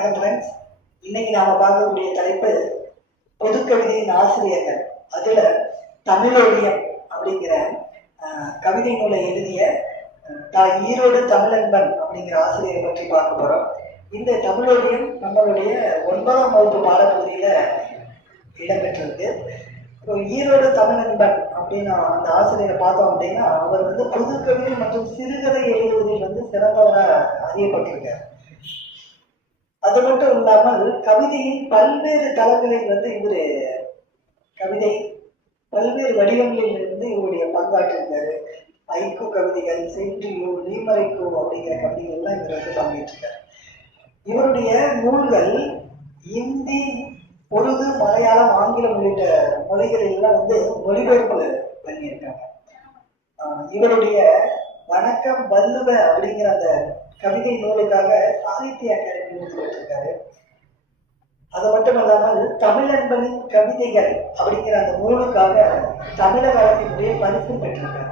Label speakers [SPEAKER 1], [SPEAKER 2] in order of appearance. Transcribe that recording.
[SPEAKER 1] வணக்கம் ஃப்ரெண்ட்ஸ் இன்னைக்கு நாம பார்க்கக்கூடிய தலைப்பு பொதுக்கவிதையின் ஆசிரியர்கள். அதுல தமிழோழியம் அப்படிங்கிற கவிதை நூலை எழுதிய ஈரோடு தமிழன்பன் அப்படிங்கிற ஆசிரியரை பற்றி பார்க்க போறோம். இந்த தமிழோழியம் நம்மளுடைய ஒன்பதாம் வகுப்பு பாடப்பகுதியில இடம்பெற்றிருக்கு. இப்போ ஈரோடு தமிழன்பன் அப்படின்னு அந்த ஆசிரியரை பார்த்தோம் அப்படின்னா அவர் வந்து புதுக்கவிதை மற்றும் சிறுகதை எழுதுவதில் வந்து சிறந்தவராக அறியப்பட்டிருக்கார். அது மட்டும் இல்லாமல் கவிதையின் பல்வேறு தளங்களில் வந்து இவர் கவிதை பல்வேறு வடிவங்களில் இருந்து இவருடைய பங்காற்றிருக்காரு ஐக்கோ கவிதைகள் சென்றியோ நீமரைக்கோ அப்படிங்கிற கவிதைகள்லாம் இவர் வந்து பங்கேற்றிருக்காரு. இவருடைய நூல்கள் இந்தி உருது மலையாளம் ஆங்கிலம் உள்ளிட்ட மொழிகளில் வந்து மொழிபெயர்ப்பு பண்ணியிருக்காங்க இவருடைய வணக்கம் வல்லுவ அப்படிங்கிற அந்த கவிதை நூலுக்காக சாகித்ய அகாடமி விருது பெற்றிருக்காரு அது மட்டும் இல்லாமல் தமிழன்பனின் கவிதைகள் அப்படிங்கிற அந்த நூலுக்காக தமிழக அரசினுடைய பரிசும் பெற்றிருக்காரு.